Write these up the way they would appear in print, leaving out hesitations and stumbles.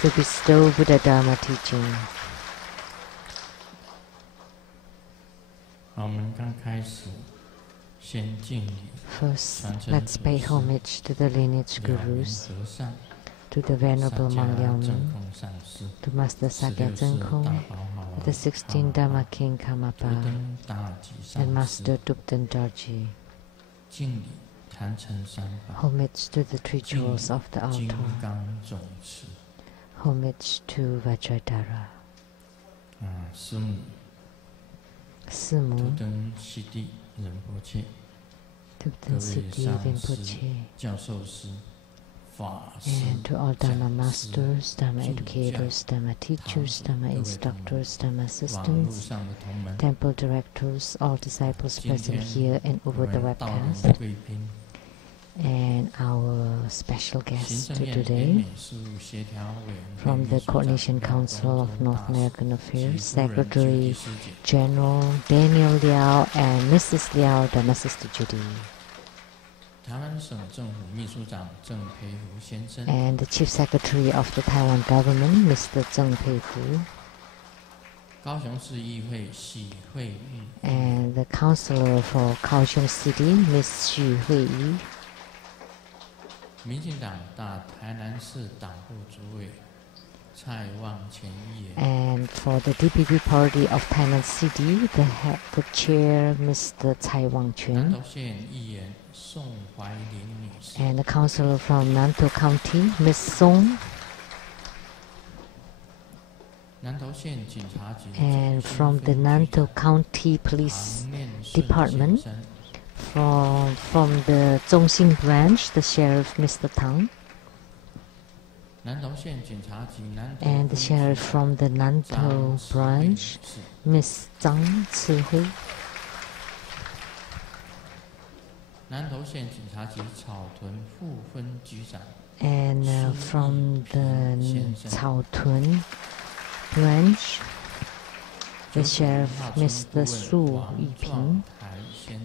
to bestow Buddha Dharma teaching. First, let's pay homage to the lineage gurus, to the Venerable Mang Liao Ming, to Master Sakya Tsang Kong, the 16 Dharma King Karmapa, and Master Dupten Dorji. Homage to the three jewels of the altar. Homage to Vajradhara. Simu, Dupten Siddhi Rinpoche, and to all Dharma masters, Dharma educators, Dharma teachers, Dharma instructors, Dharma assistants, temple directors, all disciples present here and over the webcast, and our special guest today from the Coordination Council of North American Affairs, Secretary General Daniel Liao and Mrs. Liao, Dharma Sister Judy. And the Chief Secretary of the Taiwan government, Mr. Tsang Pei-fu. And the Councilor for Kaohsiung City, Ms. Xu Hui-yi. And for the DPP Party of Tainan City, the Chair, Mr. Tsai Wang-chuen. And the Councilor from Nantou County, Ms. Song. And from the Nantou County Police Department, from the Zhongxing branch, the Sheriff, Mr. Tang. And the Sheriff from the Nantou branch, Ms. Tsang Tzu-hui. And from the Caotun branch, the Sheriff, Mr. Su Yiping.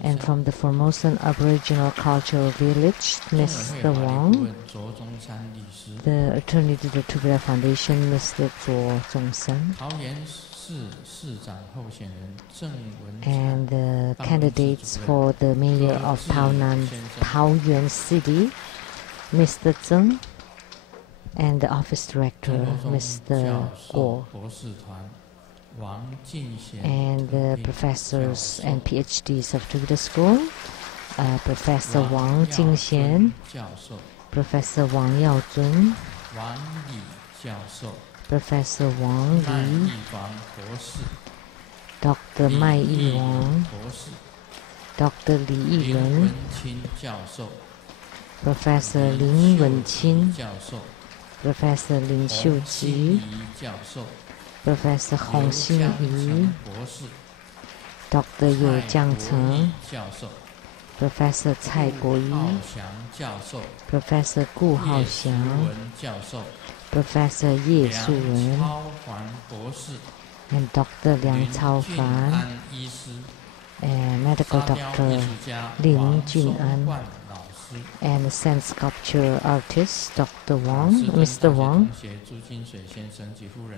And from the Formosan Aboriginal Cultural Village, Mr. Wang. The Attorney to the Tubira Foundation, Mr. Zhuo Zhongshan. And the candidates for the Mayor of Taoyuan City, Mr. Tseng. And the Office Director, Mr. Guo. And the professors and PhDs of Tubira School, Professor Wang Jingxian, Professor Wang Yaozun, Professor Wang Li, Dr. Mai Yiwang, Dr. Li Yilun, Professor Lin Wenqin, Professor Lin Xiuji, Professor Hong Xin-yi, Dr. Yu Jiangcheng, Professor Cai Guoyi, Professor Gu Haoxiang, Professor Ye Su-wen, and Dr. Liang Cao-fan, and Medical Doctor Lin Jun-an, and sand sculpture artist Dr. Wang, Mr. Wang,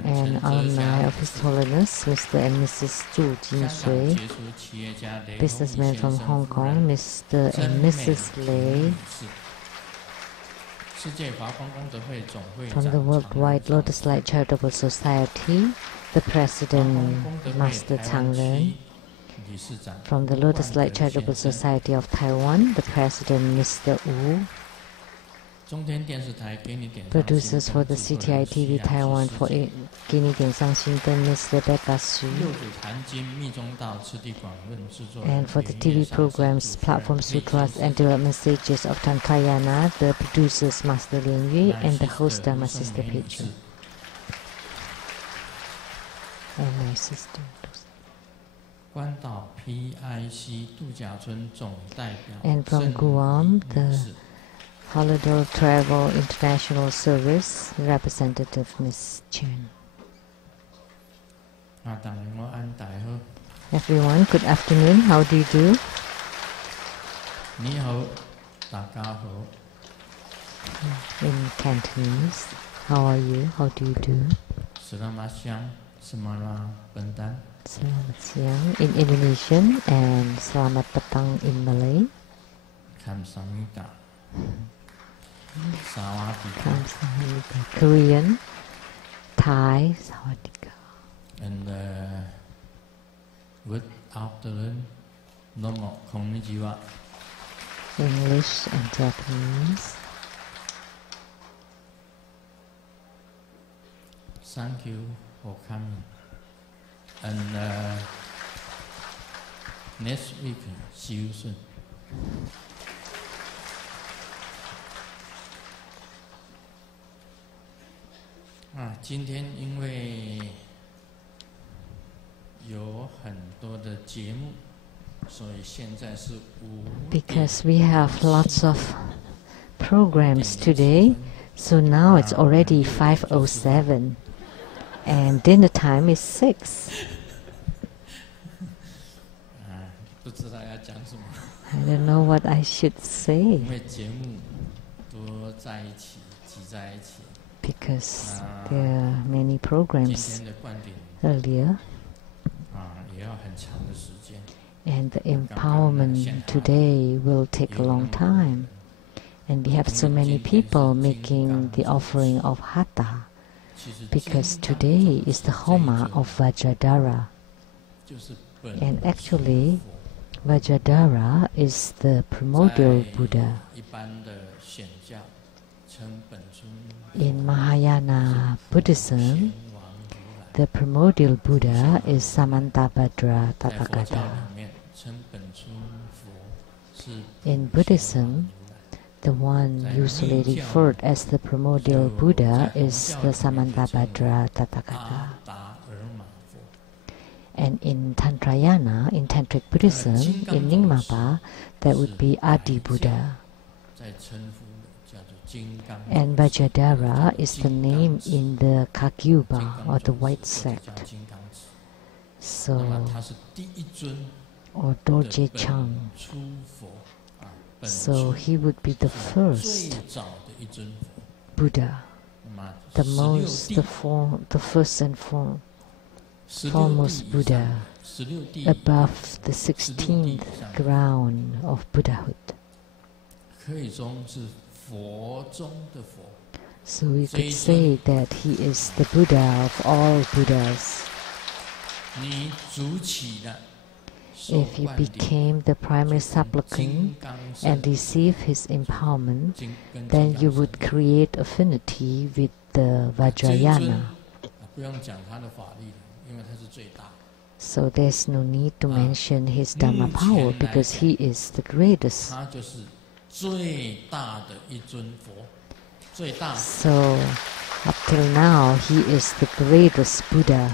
and alumni of His Holiness Mr. and Mrs. Zhu Jinsui, businessmen from Hong Kong, Mr. and Mrs. Lei, from the Worldwide Lotus Light Charitable Society, the President, Master Tsang Ren, from the Lotus Light Charitable Society of Taiwan, the President, Mr. Wu. Producers for the CTI TV Taiwan for Guinea Dian Sangxingden, Ms. Rebecca Xu. And for the TV programs, Platform Sutras and Development Stages of Tankayana, the producers, Master Lin Yue, and the host, Dharma Sister Peju. And my sister. And from Guam, the Holiday Travel International Service representative, Ms. Chen. Everyone, good afternoon. How do you do? In Cantonese. How are you? How do you do? Selamat siang, semua benda. Selamat siang in Indonesian and selamat petang in Malay. Kamsahamnida. Sawadika. Kamsahamnida. Korean, Thai, Sawadika. And good afternoon, Domo konnichiwa. English and Japanese. Thank you for coming. And next week, see you soon. 今天因为有很多的节目，所以现在是Because we have lots of programs today, so now it's already 5:07, and dinner time is 6. 不知道要讲什么。I don't know what I should say. 因为节目都在一起，挤在一起。Because there are many programs earlier, and the empowerment today will take a long time. And we have so many people making the offering of Hatha, because today is the Homa of Vajradhara. And actually, Vajradhara is the primordial Buddha. In Mahayana Buddhism, the primordial Buddha is Samantabhadra Tathagata. In Buddhism, the one usually referred as the primordial Buddha is the Samantabhadra Tathagata. And in Tantrayana, in Tantric Buddhism, in Nyingmapa, that would be Adi Buddha. And Vajradhara is the name in the Kagyuba, or the white sect. So, or Dorje Chang. So he would be the first Buddha, the first and foremost Buddha, above the 16th ground of Buddhahood. So we could say that he is the Buddha of all Buddhas. If you became the primary supplicant and receive his empowerment, then you would create affinity with the Vajrayana. So there's no need to mention his Dharma power because he is the greatest. So up till now, he is the greatest Buddha.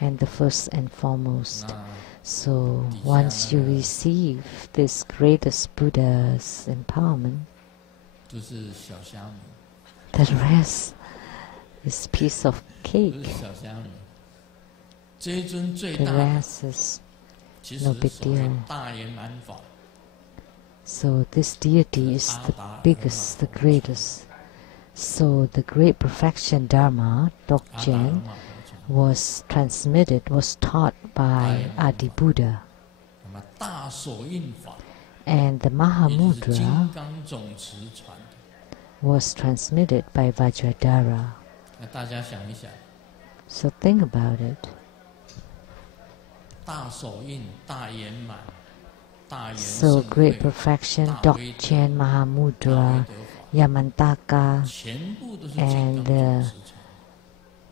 And the first and foremost. So once you receive this greatest Buddha's empowerment, the rest is piece of cake. The rest is no big deal. So this deity is the biggest, the greatest. So the great perfection Dharma, Dzogchen, was taught by Adi Buddha. And the Mahamudra was transmitted by Vajradhara. So think about it. So great perfection, Dzogchen, Mahamudra, Yamantaka, and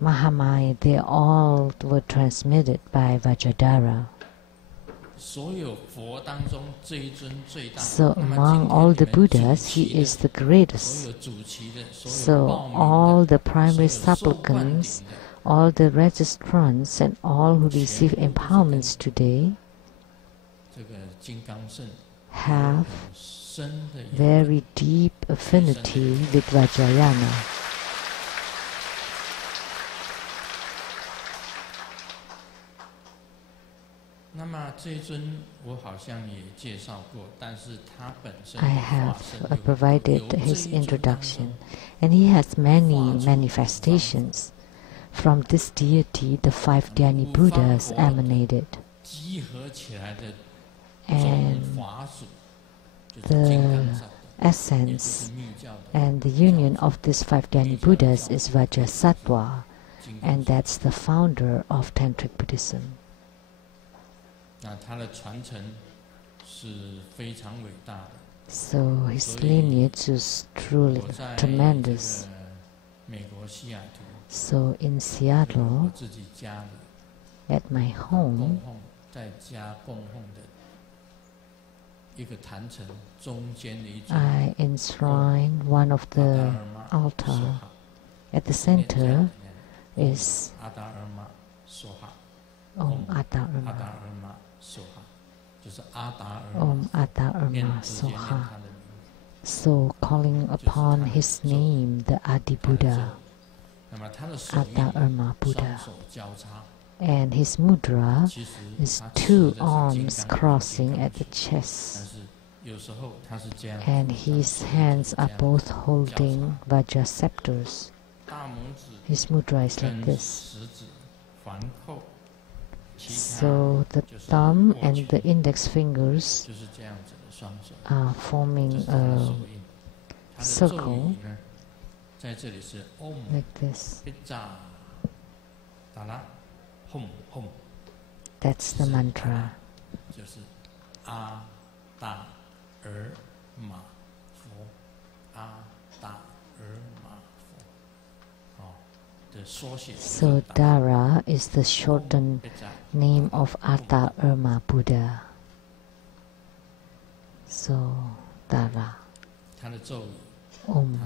Mahamaya, they all were transmitted by Vajradhara. So among all the Buddhas, he is the greatest. So all the primary supplicants, all the registrants, and all who receive empowerments today have very deep affinity with Vajrayana. I have provided his introduction, and he has many manifestations. From this deity, the 5 Dhyani Buddhas emanated, and the essence and the union of these 5 Dhyani Buddhas is Vajrasattva, and that's the founder of Tantric Buddhism. So his lineage is truly tremendous. So in Seattle, at my home, I enshrine one of the altar. At the center is Om Adharma. Om Adharma Soha. So calling upon his name, the Adi Buddha, Adharma Buddha. And his mudra is 2 arms crossing at the chest, and his hands are both holding Vajra scepters. His mudra is like this. So the thumb and the index fingers are forming a circle like this. That's the mantra. So Dara is the shortened name of Atta Irma Buddha. So Dara. Om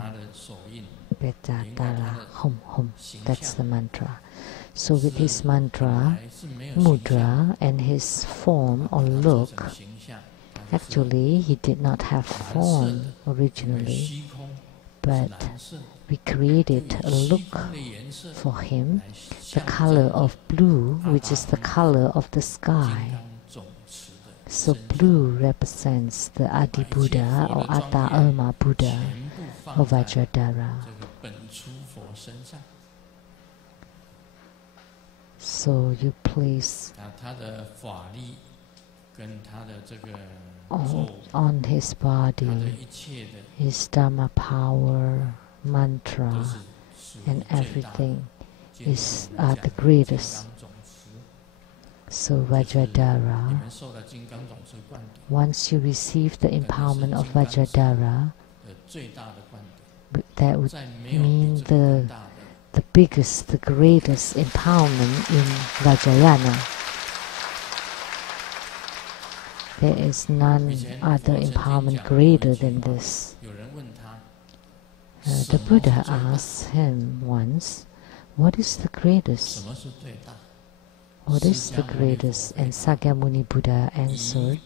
Beta Dara Hum Hum. That's the mantra. So with his mantra, mudra, and his form or look, actually he did not have form originally, but we created a look for him, the color of blue, which is the color of the sky. So blue represents the Adi Buddha or Atta Irma Buddha or Vajradhara. So you place on his body his Dharma power, mantra, and everything is the greatest. So Vajradhara, once you receive the empowerment of Vajradhara, that would mean the biggest, the greatest empowerment in Vajrayana. There is none other empowerment greater than this. The Buddha asked him once, what is the greatest? What is the greatest? And Sakyamuni Buddha answered,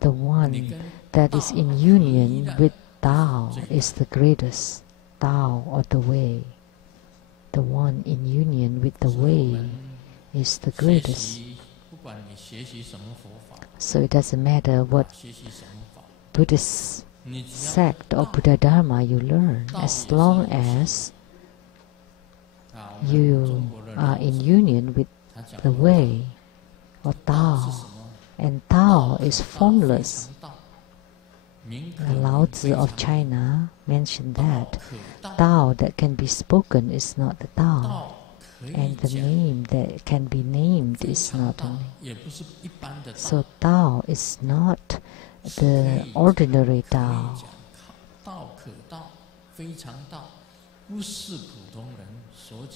the one that is in union with Tao is the greatest. Tao or the way. The one in union with the way is the greatest. So it doesn't matter what Buddhist sect or Buddha Dharma you learn, as long as you are in union with the way or Tao, and Tao is formless. Lao Tzu of China mentioned that Tao that can be spoken is not the Tao, and the name that can be named is not a name. So Tao is not the ordinary Tao.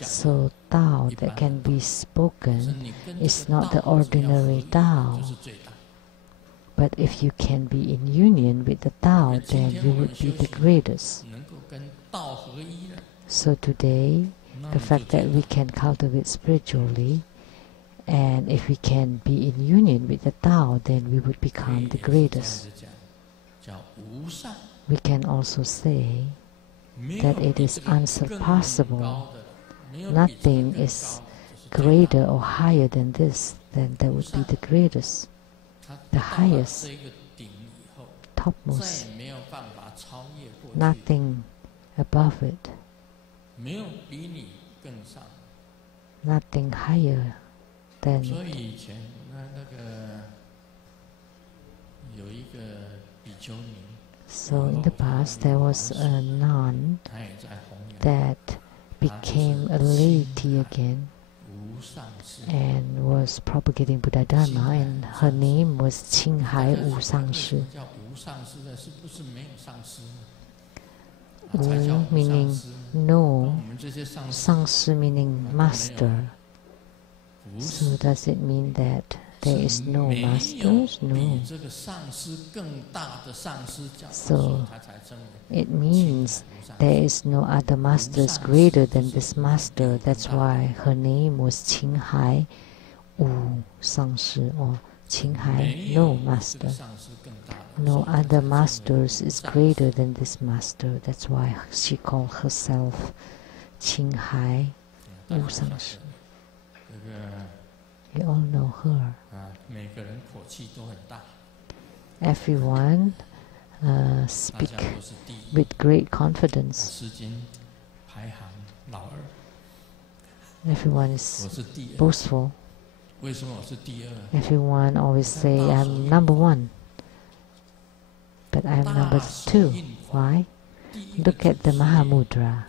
So Tao that can be spoken is not the ordinary Tao. But if you can be in union with the Tao, then you would be the greatest. So today, the fact that we can cultivate spiritually, and if we can be in union with the Tao, then we would become the greatest. We can also say that it is unsurpassable. Nothing is greater or higher than this, then that would be the greatest, the highest, topmost. Nothing above it. Nothing higher than it. So in the past there was a nun that became a laity again and was propagating Buddha Dharma, and her name was Qinghai Wu Sangshi. Wu meaning no, Sangshi meaning master. So does it mean that there is no masters? No. So it means there is no other masters greater than this master. That's why her name was Qinghai Wu Sangshi, or Qinghai, no master. No other masters is greater than this master. That's why she called herself Qinghai Wu Sangshi. You all know her. Everyone speak with great confidence. Everyone is boastful. Everyone always say, I'm number one. But I'm number two. Why? Look at the Mahamudra.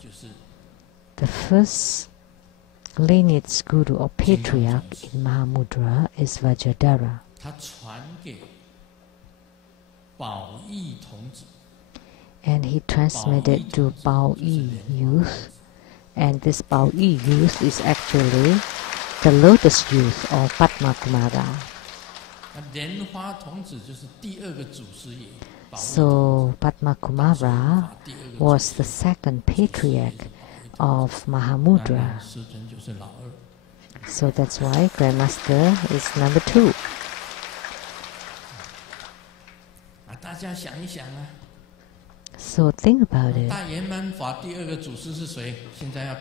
The first lineage guru or patriarch in Mahamudra is Vajradhara. And he transmitted to Bao Yi youth, and this Bao Yi youth is actually the lotus youth or Padma Kumara. So Padma Kumara was the second patriarch of Mahamudra. So that's why Grandmaster is number two. So think about it.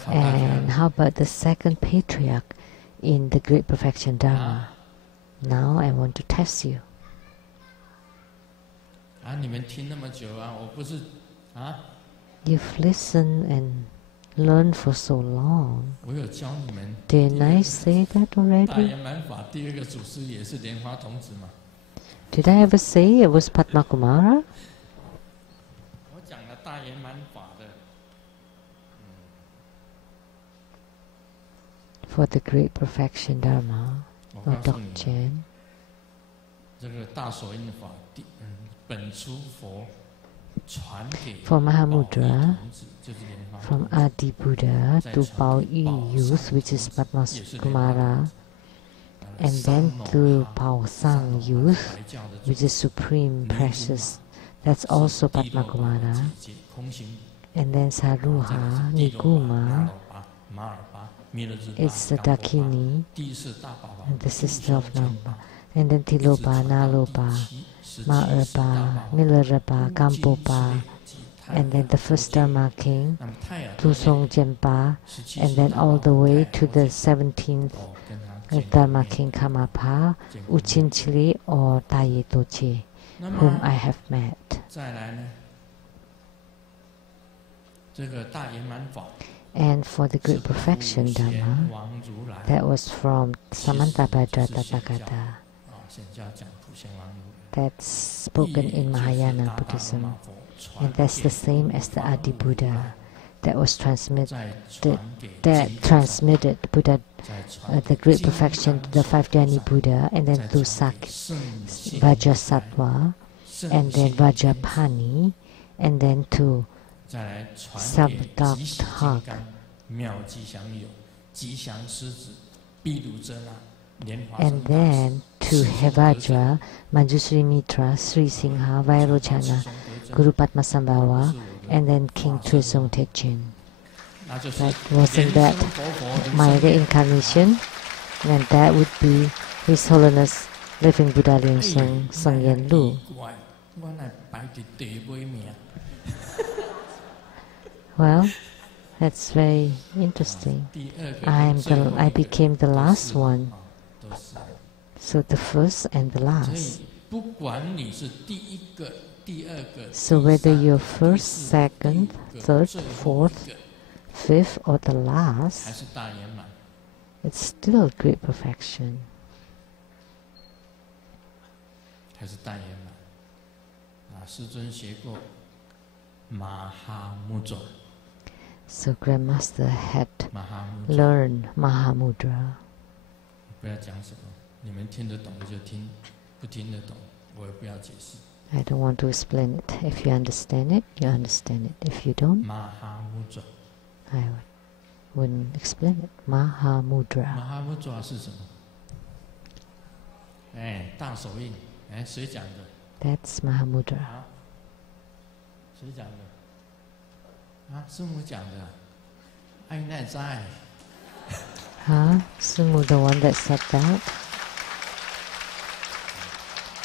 And how about the second patriarch in the Great Perfection Dharma? Now I want to test you. You've listened and learned for so long. Didn't I say that already? Did I ever say it was Padma Kumara? For the Great Perfection Dharma or Dzogchen, for Mahamudra, from Adi Buddha to Bao Yi youth, which is Padma Kumara, and then to Bao Tsang youth, which is supreme precious, that's also Padma Kumara, and then Saruha, Niguma, it's the Dakini, the sister of Nama, and then Tilopa, Nalopa, Ma'erpa, Milarepa, Gampopa, and then the first Dharma king, Tusong Jempa, and then all the way to the 17th Dharma king Kamapa, Uchinchili or Taye Toche, whom I have met. And for the Great Perfection Dharma, that was from Samantabhadra Tathagata. That's spoken in Mahayana Buddhism. And that's the same as the Adi Buddha that was transmitted Buddha, the Great Perfection to the five Dhyani Buddha, and then to Vajrasattva, and then Vajrapani, and then to Sabdhak, and then to Hevajra, Manjusri Mitra, Sri Singha, Vairocana, Guru Padmasambhava, and then King Trisong Techin. Wasn't that my reincarnation? And that would be His Holiness Living Buddha Lin Sung Sung Yen Lu. Well, That's very interesting. I became the last one. So the first and the last. So whether you're first, second, third, fourth, fifth, or the last, it's still great perfection. So Grandmaster had learned Mahamudra. I don't want to explain it. If you understand it, you understand it. If you don't, I wouldn't explain it. Mahamudra. That's Mahamudra. Sumu, the one that said that?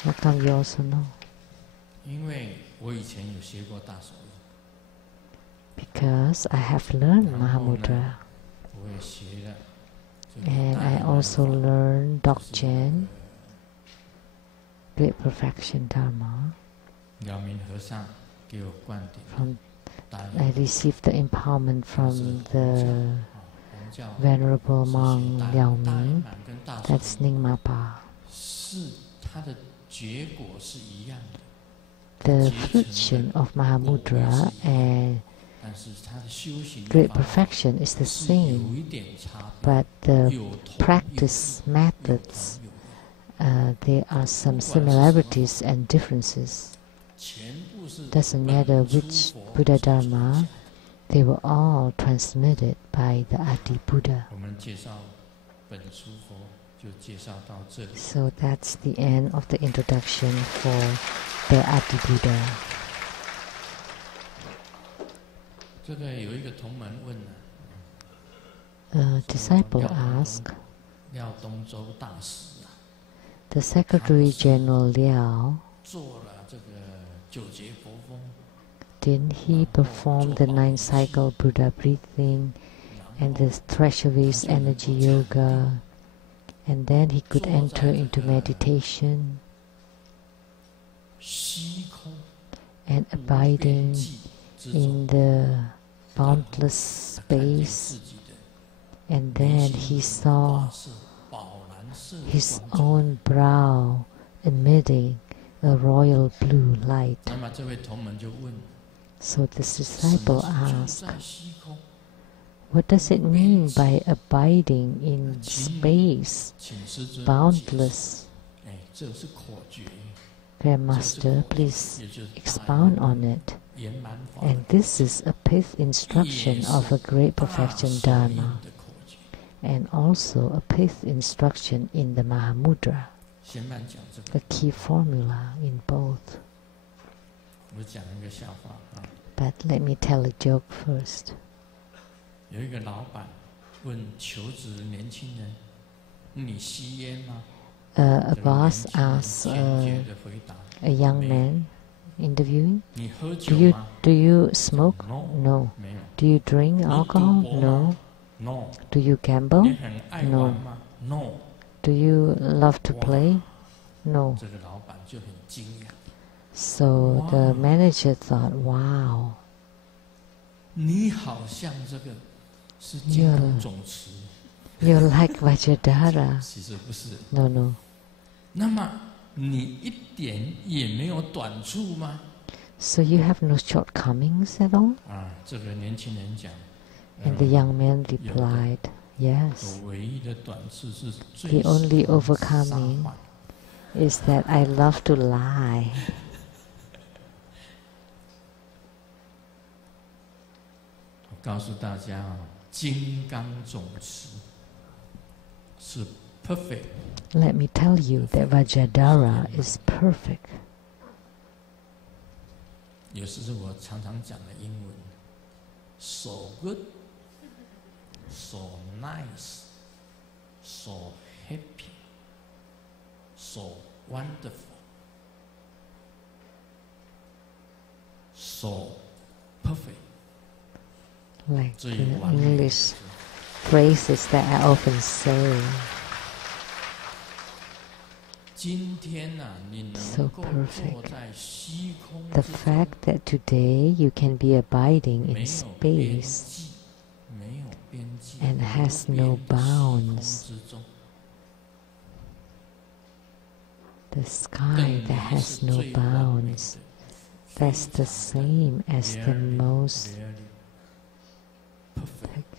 How come you also know? Because I have learned Mahamudra. And I also learned Dzogchen, Great Perfection Dharma. I received the empowerment from the Venerable monk Liao Ming. That's Nyingma. The fruition of Mahamudra and great perfection is the same, but the practice methods, there are some similarities and differences. Doesn't matter which Buddha Dharma, they were all transmitted by the Adi Buddha. So that's the end of the introduction for the Adi Buddha. A disciple asked, the Secretary General Liao, didn't he perform the 9 cycle Buddha breathing and the treasuries energy yoga, and then he could enter into meditation and abiding in the boundless space, and then he saw his own brow emitting a royal blue light. So this disciple asked, what does it mean by abiding in space, boundless? Grandmaster, please expound on it. And this is a pith instruction of a great perfection Dharma, and also a pith instruction in the Mahamudra, a key formula in both. But let me tell a joke first. A boss asks a young man interviewing, do you smoke? No. Do you drink alcohol? No. Do you gamble? No. Do you love to play? No. So the manager thought, wow, you're like Vajradhara. No. So you have no shortcomings at all? And the young man replied, yes. The only overcoming is that I love to lie. Let me tell you that Vajradhara is perfect. So good, so nice, so happy, so wonderful, so perfect. like the English phrases that I often say. So perfect. The fact that today you can be abiding in space and has no bounds. The sky that has no bounds. That's the same as the most perfect.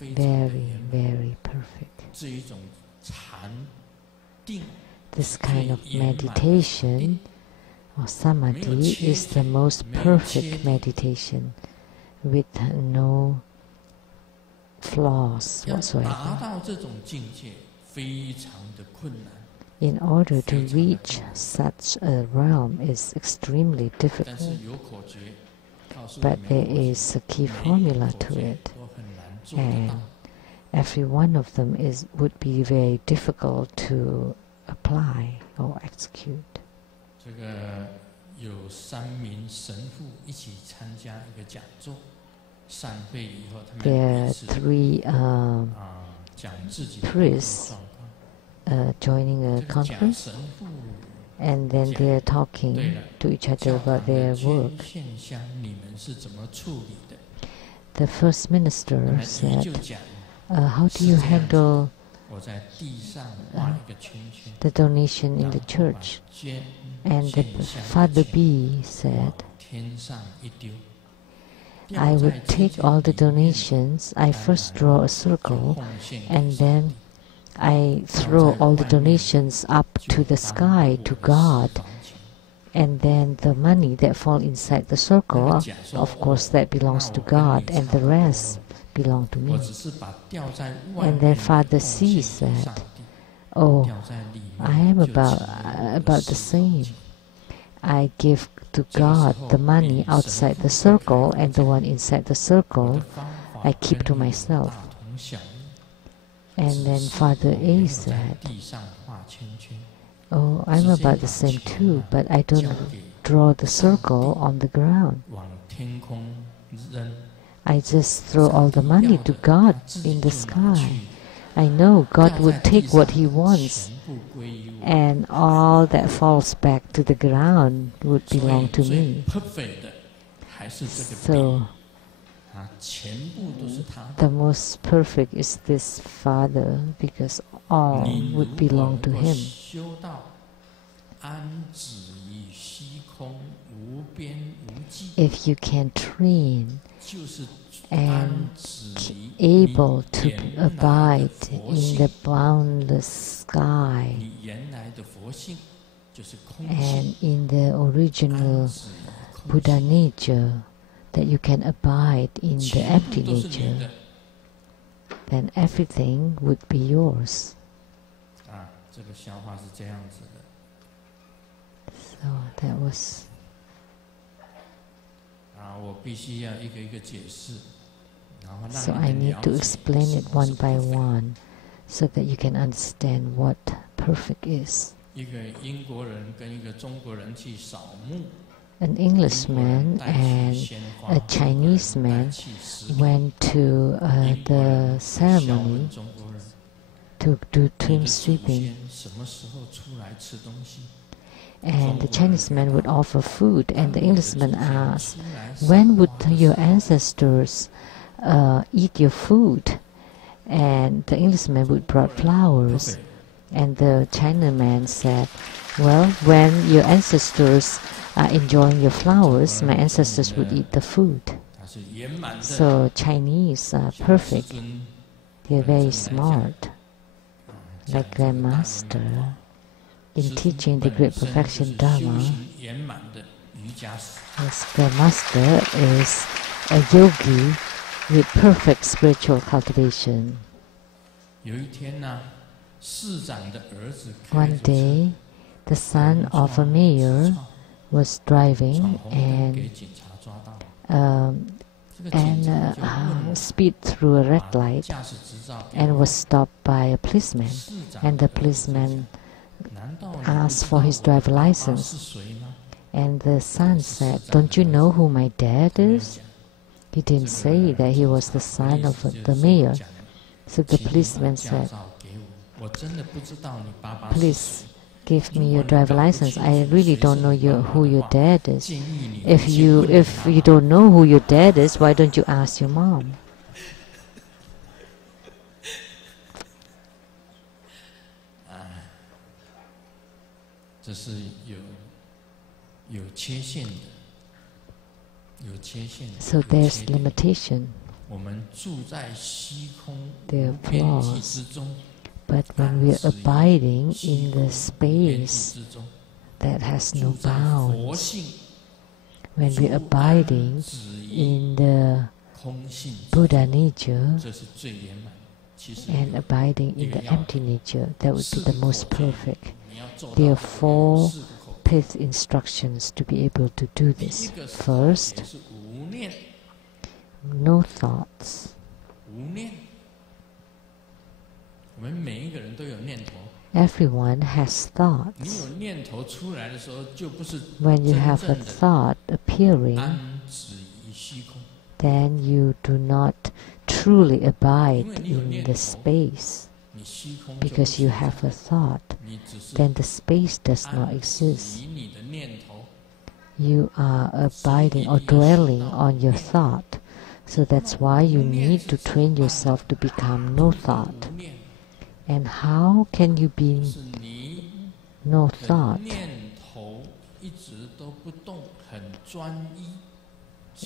Very, very perfect. This kind of meditation or samadhi is the most perfect meditation with no flaws whatsoever. In order to reach such a realm is extremely difficult, but there is a key formula to it, and every one of them would be very difficult to apply or execute. There are 3 priests joining a conference, and then they're talking to each other about their work. The first minister said, how do you handle the donation in the church? And the Father B said, I would take all the donations, I first draw a circle, and then I throw all the donations up to the sky, to God, and then the money that falls inside the circle, of course that belongs to God, and the rest belong to me. And then Father C said, oh, I am about the same. I give to God the money outside the circle, and the one inside the circle I keep to myself. And then Father A said, oh, I'm about the same too, but I don't draw the circle on the ground. I just throw all the money to God in the sky. I know God would take what He wants, and all that falls back to the ground would belong to me. So, the most perfect is this Father, because all would belong to Him. If you can train and able to abide in the boundless sky and in the original Buddha nature, that you can abide in the empty nature, then everything would be yours. So that was. So I need to explain it one by one, so that you can understand what perfect is. An Englishman and a Chinese man went to the ceremony to do tomb sweeping. And the Chinese man would offer food, and the Englishman asked, when would your ancestors eat your food? And the Englishman would brought flowers, and the Chinaman said, well, when your ancestors are enjoying your flowers, my ancestors would eat the food. So Chinese are perfect. They're very smart, like their master. In teaching the great perfection Dharma, yes, the master is a yogi with perfect spiritual cultivation. One day, the son of a mayor was driving and speed through a red light and was stopped by a policeman. And the policeman asked for his driver license. And the son said, don't you know who my dad is? He didn't say that he was the son of the mayor. So the policeman said, "Please give me your driver license. I really don't know who your dad is. If you don't know who your dad is, why don't you ask your mom?" So there's limitation. There are flaws. But when we are abiding in the space that has no bounds, when we are abiding in the Buddha nature and abiding in the empty nature, that would be the most perfect. There are 4 pith instructions to be able to do this. First, no thoughts. Everyone has thoughts. When you have a thought appearing, then you do not truly abide in the space. Because you have a thought, then the space does not exist. You are abiding or dwelling on your thought. So that's why you need to train yourself to become no thought. And how can you be no thought?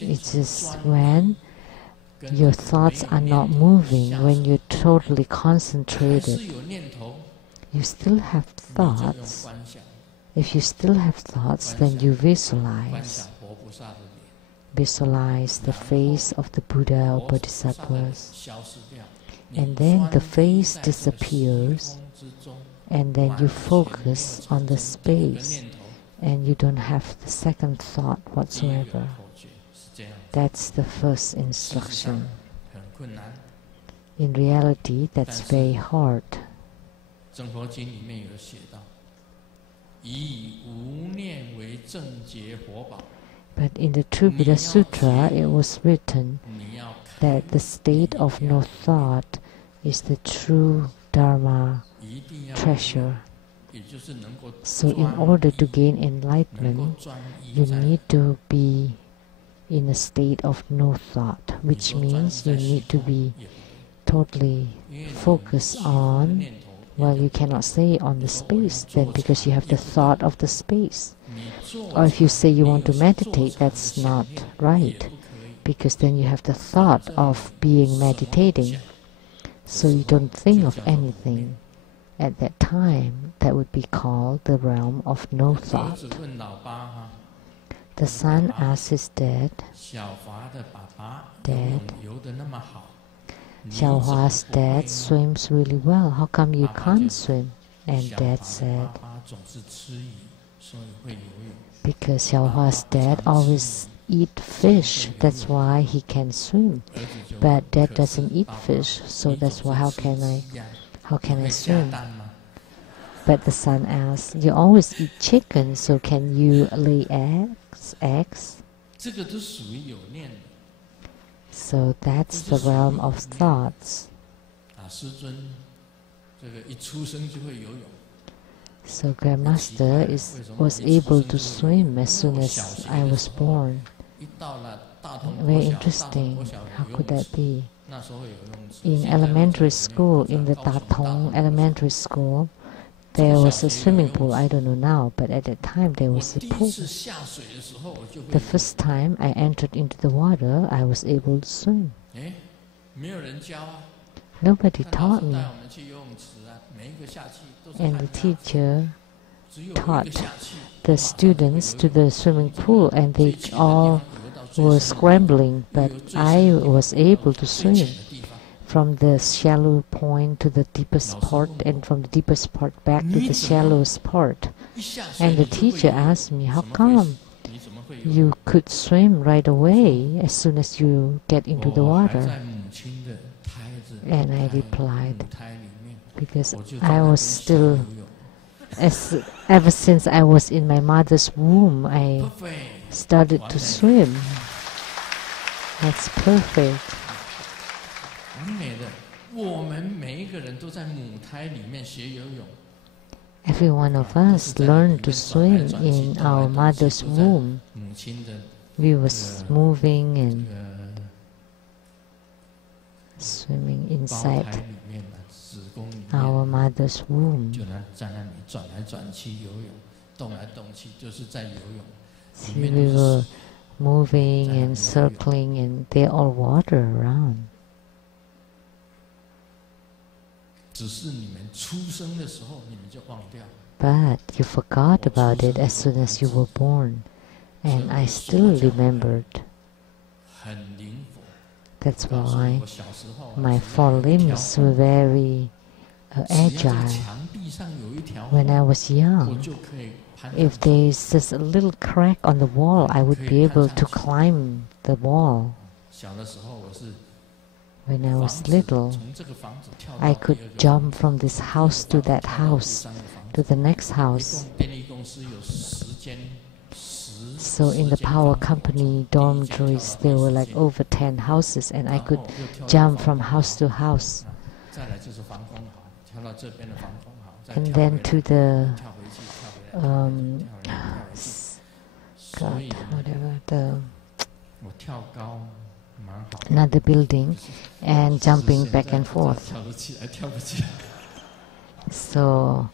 It is when your thoughts are not moving, when you're totally concentrated. You still have thoughts. If you still have thoughts, then you visualize. Visualize the face of the Buddha or Bodhisattvas. And then the face disappears, and then you focus on the space, and you don't have the second thought whatsoever. That's the first instruction. In reality, that's very hard. But in the True Buddha Sutra, it was written that the state of no thought is the true Dharma treasure. So in order to gain enlightenment, you need to be in a state of no thought, which means you need to be totally focused on, well, you cannot say on the space then, because you have the thought of the space. Or if you say you want to meditate, that's not right, because then you have the thought of being meditating. So you don't think of anything. At that time, that would be called the realm of no thought. The son asked his dad, "Dad, Xiaohua's dad swims really well. How come you can't swim?" And Dad said, "Because Xiaohua's dad always eat fish. That's why he can swim. But Dad doesn't eat fish, so that's why how can I swim?" But the son asked, "You always eat chicken, so can you lay eggs?" So that's the realm of thoughts. So Grandmaster was able to swim as soon as I was born. Very interesting. How could that be? In elementary school, in the Datong elementary school, there was a swimming pool. I don't know now, but at that time there was a pool. The first time I entered into the water, I was able to swim. Nobody taught me. And the teacher taught the students to the swimming pool, and they all were scrambling, but I was able to swim from the shallow point to the deepest part, and from the deepest part back to the shallowest part. And the teacher asked me, "How come you could swim right away as soon as you get into the water?" And I replied, "Because I was still, ever since I was in my mother's womb, I started to swim." That's perfect. 完美的，我们每一个人都在母胎里面学游泳。 Every one of us learned to swim in our mother's womb. We were moving and swimming inside our mother's womb. See, we were moving and circling, and there's all water around. But you forgot about it as soon as you were born, and I still remembered. That's why my four limbs were very agile. When I was young, if there's just a little crack on the wall, I would be able to climb the wall. When I was little, I could jump from this house to that house, to the next house. So in the power company dormitories, there were like over 10 houses, and I could jump from house to house. And then to the another building, and jumping back and forth. So,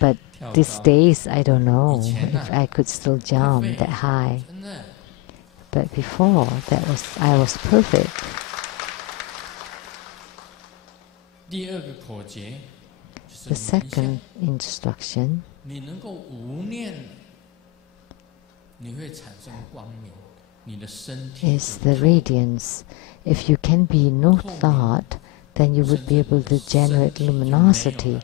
but these days I don't know if I could still jump that high. But before, I was perfect. The second instruction is the radiance. If you can be no thought, then you would be able to generate luminosity,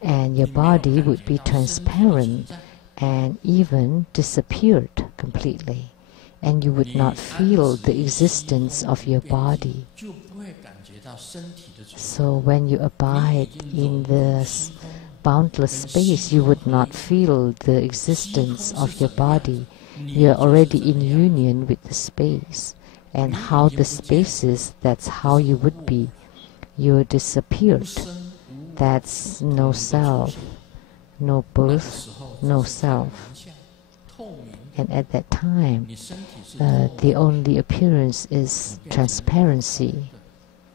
and your body would be transparent and even disappeared completely, and you would not feel the existence of your body. So when you abide in this boundless space, you would not feel the existence of your body. You are already in union with the space, and how the space is, that's how you would be. You disappeared. That's no self, no birth, no self. And at that time, the only appearance is transparency.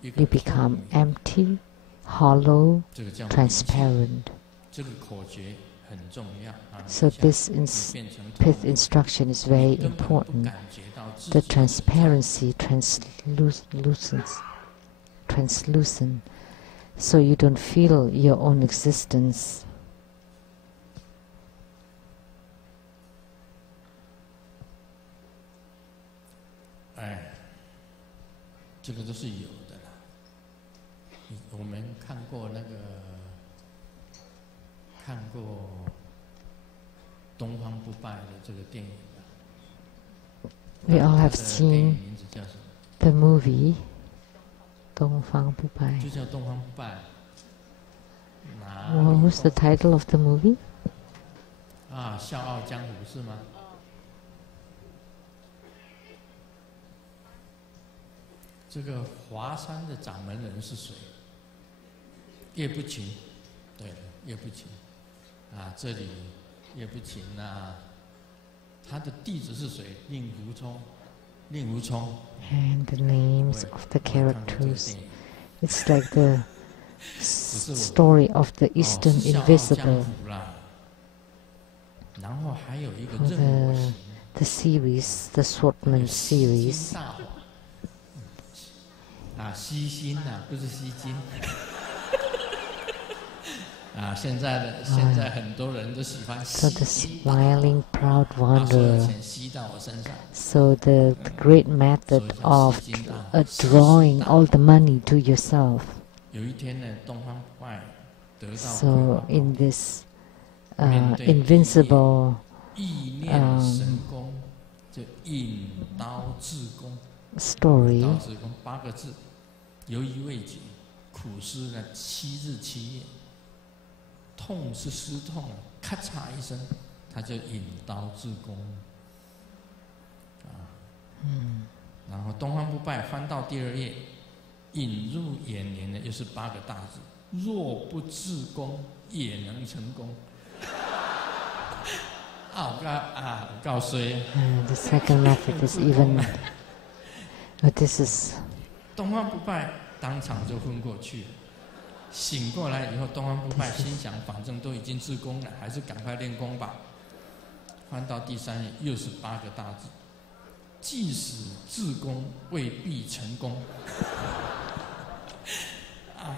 You become empty, hollow, transparent. So this fifth instruction is very important. The transparency, translucent, so you don't feel your own existence. We all have seen the movie 东方不败. What was the title of the movie? 笑傲江湖是吗？这个华山的掌门人是谁？叶不勤，对了，叶不勤这里叶不勤他的弟子是谁？令狐冲。 And the names of the characters, it's like the story of the Eastern Invisible. The series, the Swordman series. 西心不是西京。现在很多人都喜欢吸 So the smiling proud wanderer. So the great method of drawing all the money to yourself. So in this invincible story, 由于未解，苦思了7日7夜。 痛是失痛，咔嚓一声，他就引刀自宫，然后东方不败翻到第2页，引入眼帘的又是8个大字：若不自宫，也能成功。告谁？The second method is even, but this is. 东方不败当场就昏过去了。醒过来以后，东方不败心想：反正都已经自宫了，还是赶快练功吧。翻到第3页，又是8个大字：即使自宫，未必成功。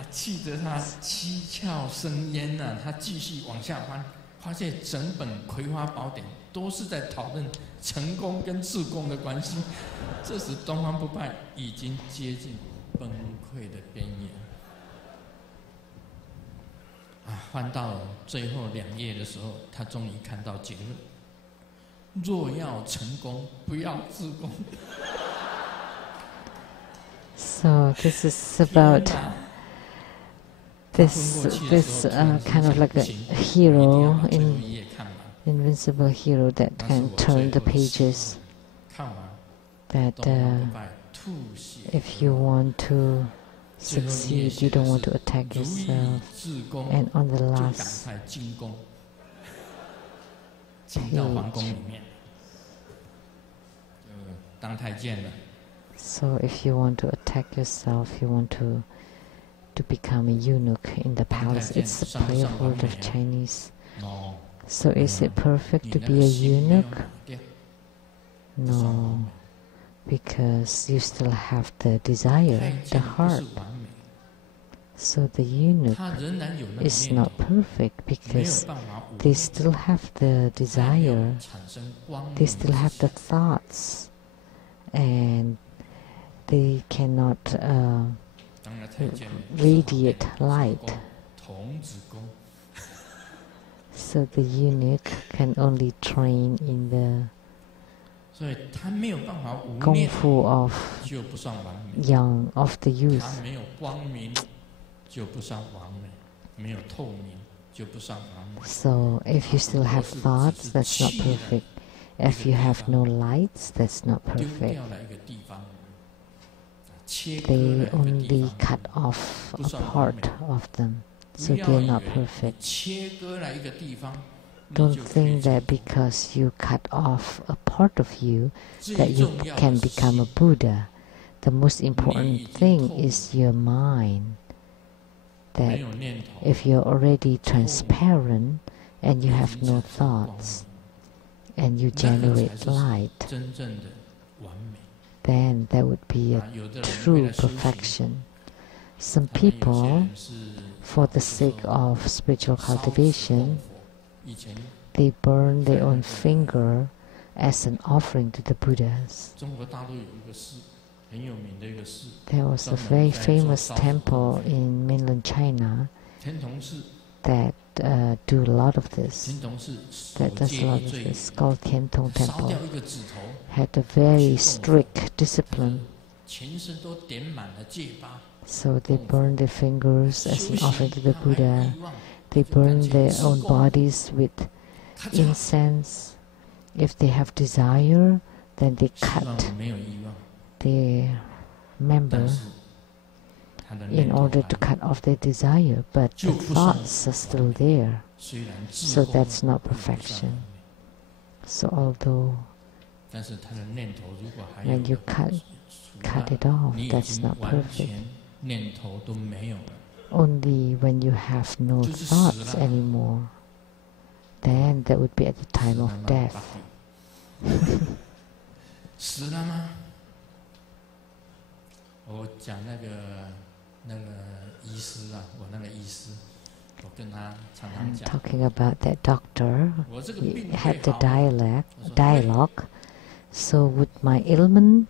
气得他七窍生烟啊！他继续往下翻，发现整本《葵花宝典》都是在讨论成功跟自宫的关系。这时东方不败已经接近崩溃的边缘。翻到最后2页的时候，他终于看到结论：若要成功，不要自宫。So this is about this kind of like a hero, invincible hero that can turn the pages. That if you want to succeed, you don't want to attack yourself. And on the last page, so if you want to attack yourself, you want to become a eunuch in the palace. It's a play of word of Chinese. So is it perfect to be a eunuch? No, because you still have the desire, the heart. So the eunuch is not perfect because they still have the desire, they still have the thoughts, and they cannot radiate light. So the eunuch can only train in the Kung Fu of young, of the youth. So if you still have thoughts, that's not perfect. If you have no lights, that's not perfect. They only cut off a part of them, so they're not perfect. Don't think that because you cut off a part of you that you can become a Buddha. The most important thing is your mind. That if you're already transparent and you have no thoughts and you generate light, then that would be a true perfection. Some people, for the sake of spiritual cultivation, they burn their own finger as an offering to the Buddhas. There was a very famous temple in mainland China that do a lot of this. That does a lot of this. Called Tian Tong Temple. Had a very strict discipline. So they burn their fingers as an offering to the Buddha. They burn their own bodies with incense. If they have desire, then they cut their member in order to cut off their desire, but the thoughts are still there. So that's not perfection. So although when you cut it off, that's not perfect. Only when you have no thoughts anymore, then that would be at the time of death. 死了吗？我讲那个医师啊，我那个医师，我跟他常常讲。Talking about that doctor, we had the dialogue. So would my ailment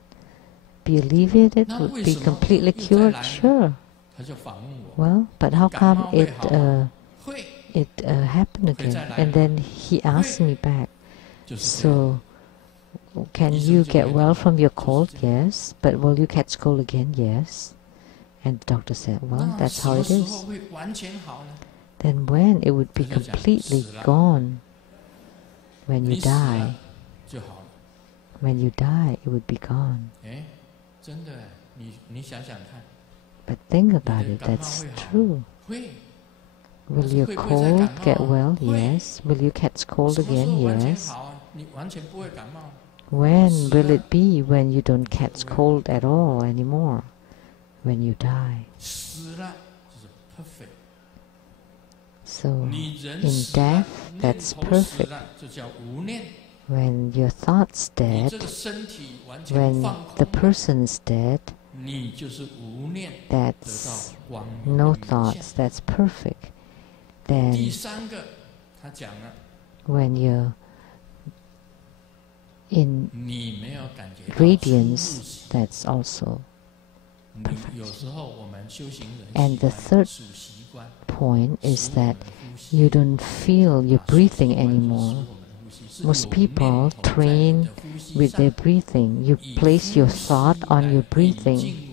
be alleviated? Would be completely cured? Sure. Well, but how come it happened again? And then he asked me back. So, can you get well from your cold? Yes. But will you catch cold again? Yes. And the doctor said, well, that's how it is. Then when it would be completely gone? When you die. When you die, it would be gone. But think about it, that's true. Will your cold get well? Yes. Will you catch cold again? Yes. When will it be when you don't catch cold at all anymore? When you die. So, in death, that's perfect. When your thought's dead, when the person's dead, that's no thoughts, that's perfect. Then, when you're in radiance, that's also perfect. And the third point is that you don't feel your breathing anymore. Most people train with their breathing. You place your thought on your breathing.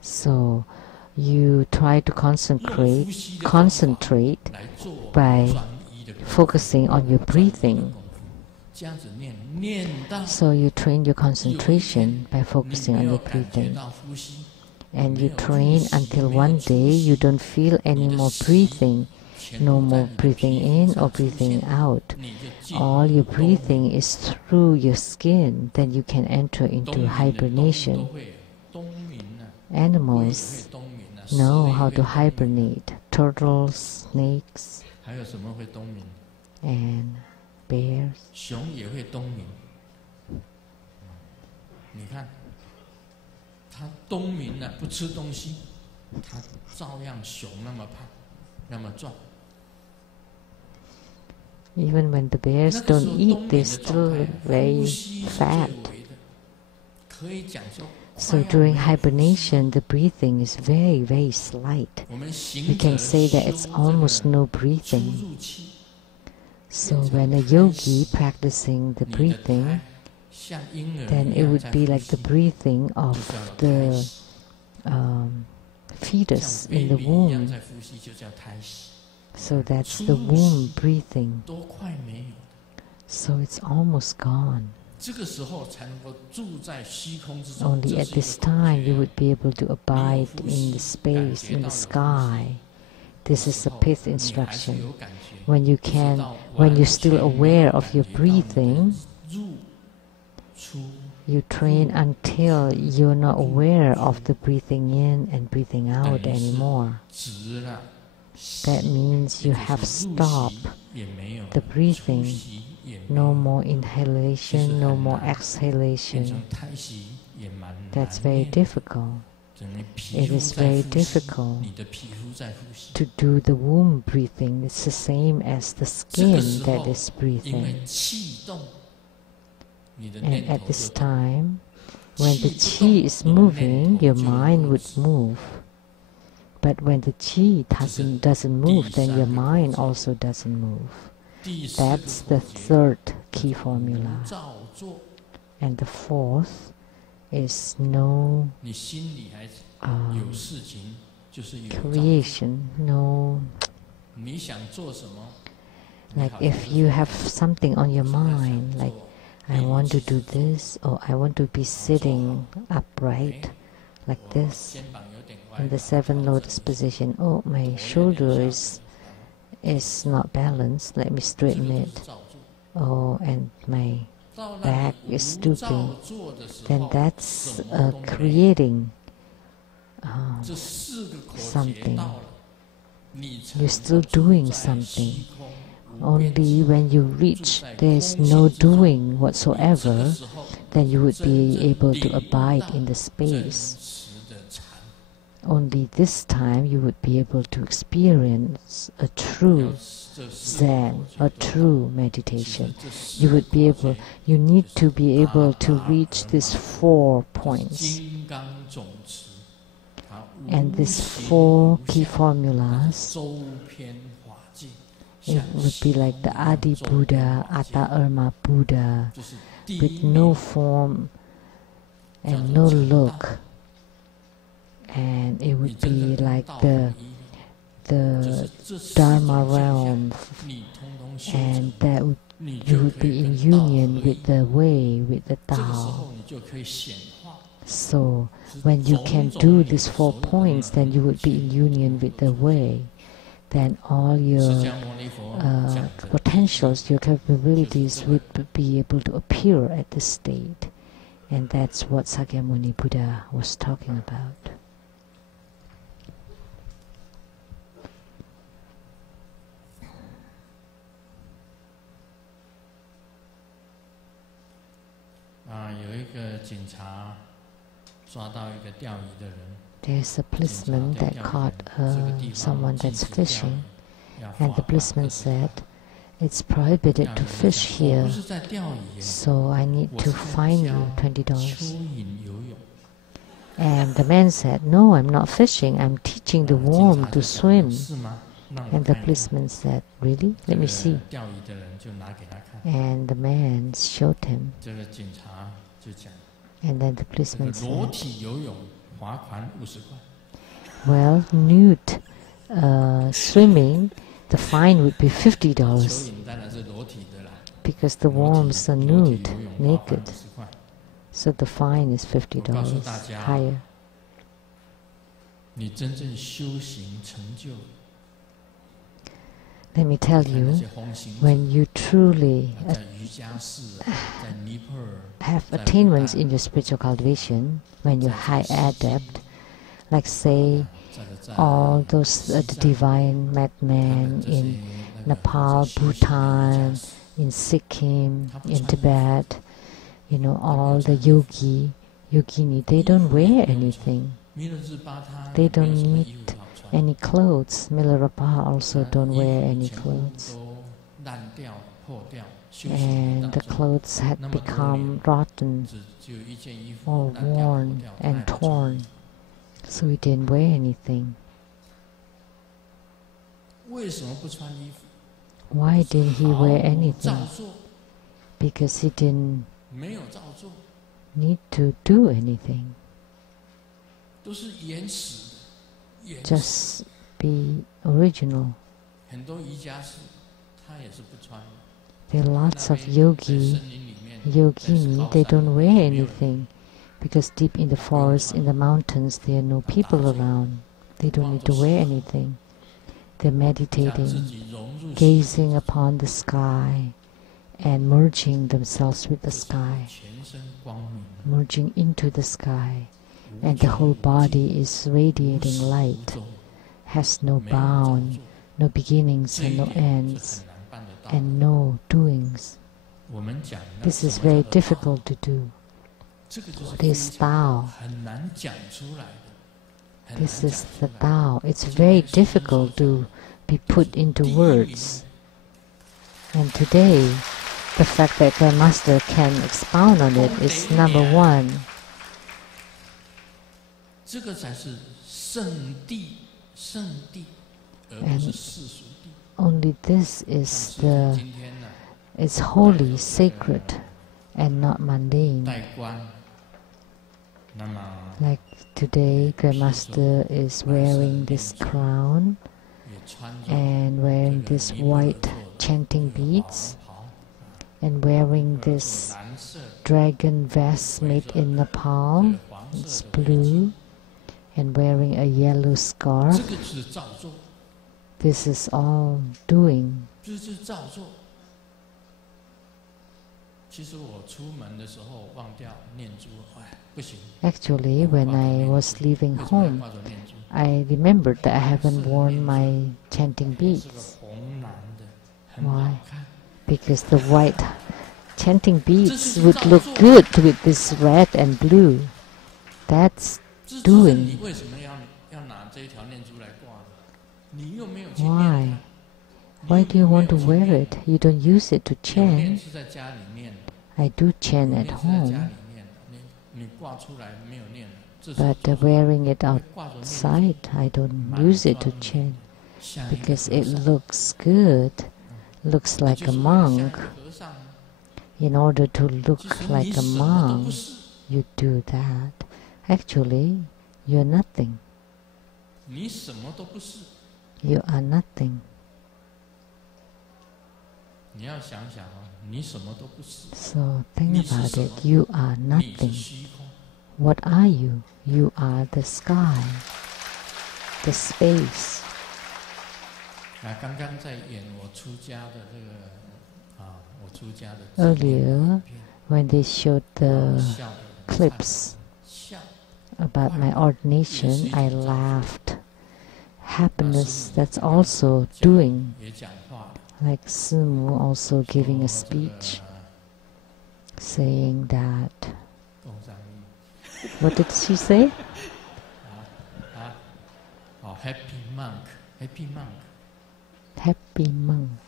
So you try to concentrate by focusing on your breathing. So you train your concentration by focusing on your breathing. And you train until one day you don't feel any more breathing, no more breathing in or breathing out. All your breathing is through your skin, then you can enter into hibernation. Animals know how to hibernate. Turtles, snakes, and bears. Even when the bears don't eat, they're still very fat. So during hibernation, the breathing is very, very slight. We can say that it's almost no breathing. So when a yogi practicing the breathing, then it would be like the breathing of the fetus in the womb. So that's the womb breathing. So it's almost gone. Only at this time you would be able to abide in the space, in the sky. This is a pith instruction. When you're still aware of your breathing, you train until you're not aware of the breathing in and breathing out anymore. That means you have stopped the breathing. No more inhalation, no more exhalation. That's very difficult. It is very difficult to do the womb breathing. It's the same as the skin that is breathing. And at this time, when the qi is moving, your mind would move. But when the qi doesn't move, then your mind also doesn't move. That's the third key formula. And the fourth is no creation, no... Like if you have something on your mind, like I want to do this, or I want to be sitting upright, like this, in the seven lotus position. Oh, my shoulder is not balanced, let me straighten it. Oh, and my back is stooping. Then that's creating something. You're still doing something. Only when you reach there's no doing whatsoever, then you would be able to abide in the space. Only this time you would be able to experience a true Zen, a true meditation. You need to be able to reach these 4 points. And these 4 key formulas, it would be like the Adi Buddha, Atta Irma Buddha, with no form and no look. And it would be like the Dharma realm, and that would you would be in union with the way, with the Tao. So when you can do these 4 points, then you would be in union with the way. Then all your potentials, your capabilities would be able to appear at this state. And that's what Sakyamuni Buddha was talking about. There's a policeman that caught someone that's fishing, and the policeman said, "It's prohibited to fish here, so I need to fine you $20. And the man said, "No, I'm not fishing, I'm teaching the worm to swim." And the policeman said, "Really? Let me see." And the man showed him. And then the policeman said, "Well, nude swimming, the fine would be $50 because the worms are nude, naked. So the fine is $50 higher." Let me tell you, when you truly have attainments in your spiritual cultivation, when you're high adept, like say all those the divine madmen in Nepal, Bhutan, in Sikkim, in Tibet, you know, all the yogini, they don't wear anything. They don't need any clothes. Milarepa also don't wear any clothes. And the clothes had become rotten or worn and torn, so he didn't wear anything. Why didn't he wear anything? Because he didn't need to do anything. Just be original. There are lots of yogini, they don't wear anything because deep in the forest, in the mountains, there are no people around. They don't need to wear anything. They're meditating, gazing upon the sky and merging themselves with the sky, merging into the sky. And the whole body is radiating light, has no bound, no beginnings and no ends, and no doings. This is very difficult to do. This Tao. This is the Tao. It's very difficult to be put into words. And today, the fact that the Master can expound on it is number one. And only this is it's holy, sacred, and not mundane. Like today, Grandmaster is wearing this crown and wearing this white chanting beads and wearing this dragon vest made in Nepal. It's blue. And wearing a yellow scarf. This is all doing. Actually, when I was leaving home, I remembered that I haven't worn my chanting beads. Why? Because the white chanting beads would look good with this red and blue. That's doing. Why? Why do you want to wear it? You don't use it to chant. I do chant at home. But wearing it outside, I don't use it to chant. Because it looks good, looks like a monk. In order to look like a monk, you do that. Actually, you're nothing. You are nothing. So think about it. You are nothing. What are you? You are the sky, the space. Earlier, when they showed the clips about my ordination, I laughed. Happiness, that's also doing. Like Simu also giving a speech saying that. What did she say? Happy monk. Happy monk. Happy monk.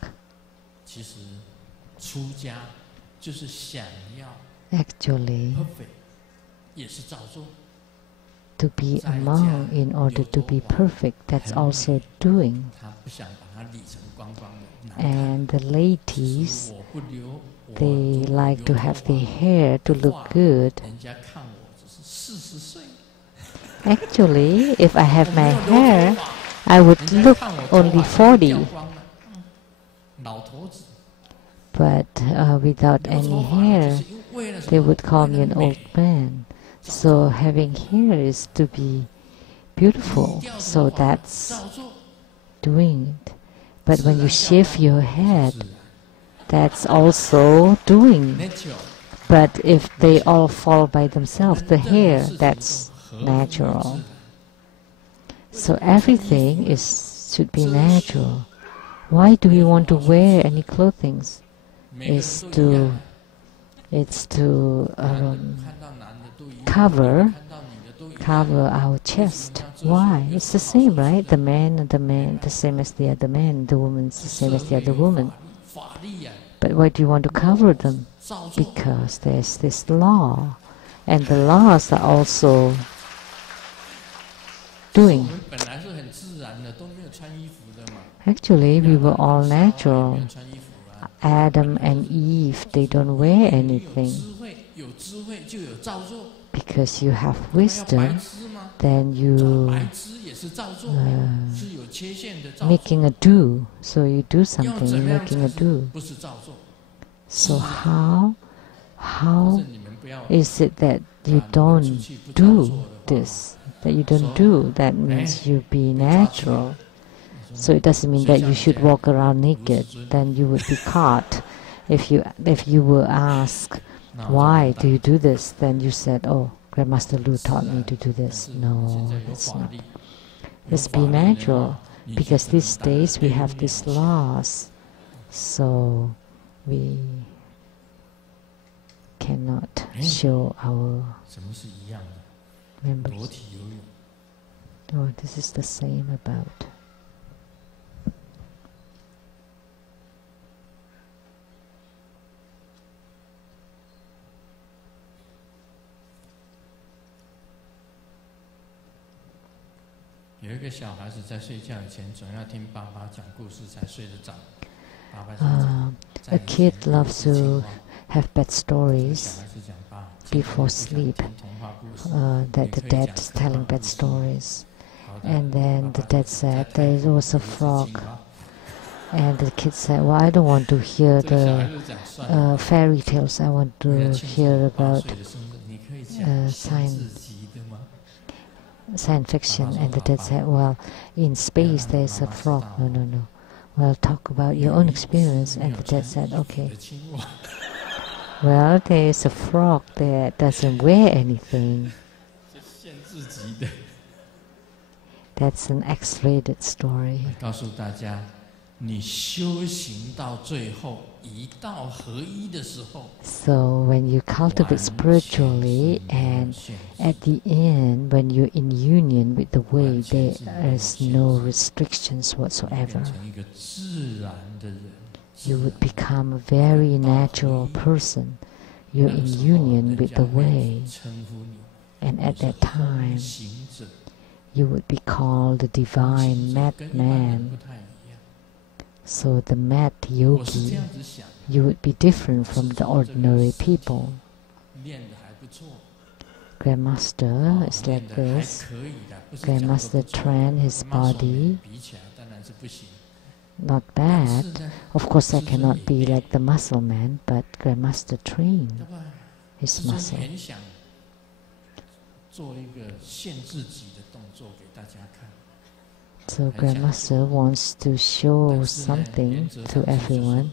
Actually, to be a monk in order to be perfect, that's also doing. And the ladies, they like to have their hair to look good. Actually, if I have my hair, I would look only 40. But without any hair, they would call me an old man. So having hair is to be beautiful. So that's doing it. But when you shave your head, that's also doing. But if they all fall by themselves, the hair, that's natural. So everything should be natural. Why do we want to wear any clothing? It's to cover our chest. Why? It's the same, right? The man, the same as the other man. The woman's the same as the other woman. But why do you want to cover them? Because there's this law, and the laws are also doing. Actually, we were all natural. Adam and Eve, they don't wear anything. Because you have wisdom, then you making a do. So you do something, you're making a do. So how is it that you don't do this? That you don't do? That means you be natural. So it doesn't mean that you should walk around naked. Then you would be caught. If you were asked, why do you do this? Then you said, oh, Grandmaster Lu taught me to do this. No, it's not. Let's be natural. Because these days we have these laws. So we cannot show our members. Oh, this is the same about. A kid loves to have bad stories before sleep, that the dad is telling bad stories. And then the dad said there was a frog. And the kid said, well, I don't want to hear the fairy tales. I want to hear about science fiction. And the dad said, well, in space there's a frog. No. Well, talk about your own experience. And the dad said, okay. Well, there's a frog that doesn't wear anything. That's an X-rated story. So when you cultivate spiritually, and at the end, when you're in union with the way, there is no restrictions whatsoever. You would become a very natural person. You're in union with the way. And at that time, you would be called the divine madman. So the mad yogi, you would be different from the ordinary people. Grandmaster is like this. Grandmaster trained his body. not bad. Of course, I cannot be like the muscle man, but Grandmaster trained his muscle. So Grandmaster wants to show something to everyone,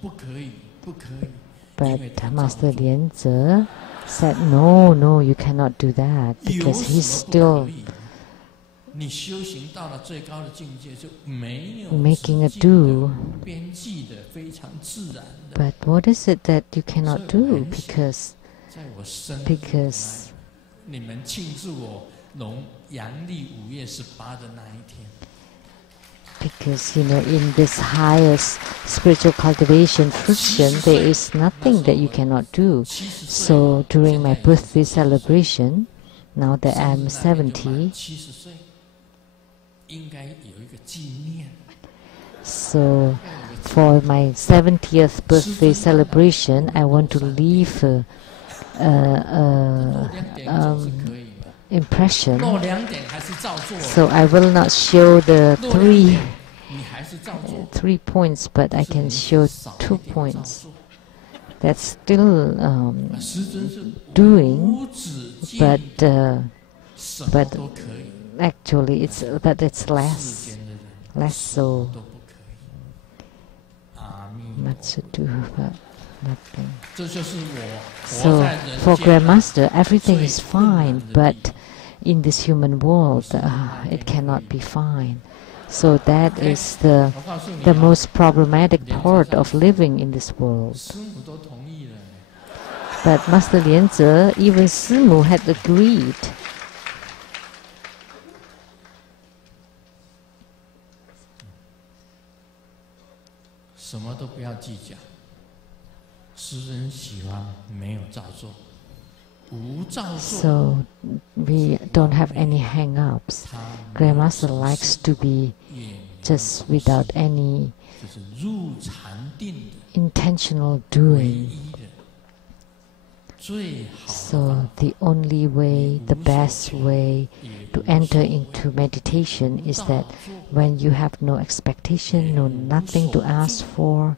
but Master Lianze said, no, you cannot do that, because he's still making a do. But what is it that you cannot do? Because in this highest spiritual cultivation fruition, there is nothing that you cannot do. So during my birthday celebration, now that I'm 70, so for my 70th birthday celebration, I want to leave impression. So I will not show the three points, but I can show 2 points. That's still doing, but actually it's less so much to do, but nothing. So for Grandmaster, everything is fine, but in this human world, it cannot be fine. So that is the most problematic part of living in this world. But Master Lianze, even Simu had agreed. So we don't have any hang-ups. Grandmaster likes to be just without any intentional doing. So the only way, the best way to enter into meditation is that when you have no expectation, nothing to ask for,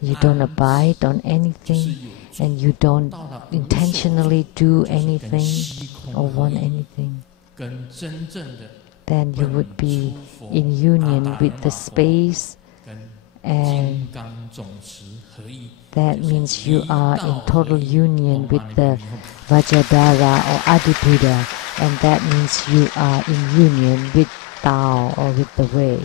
you don't abide on anything, and you don't intentionally do anything or want anything, then you would be in union with the space, and that means you are in total union with the Vajradhara or Adibuddha, and that means you are in union with Tao or with the way.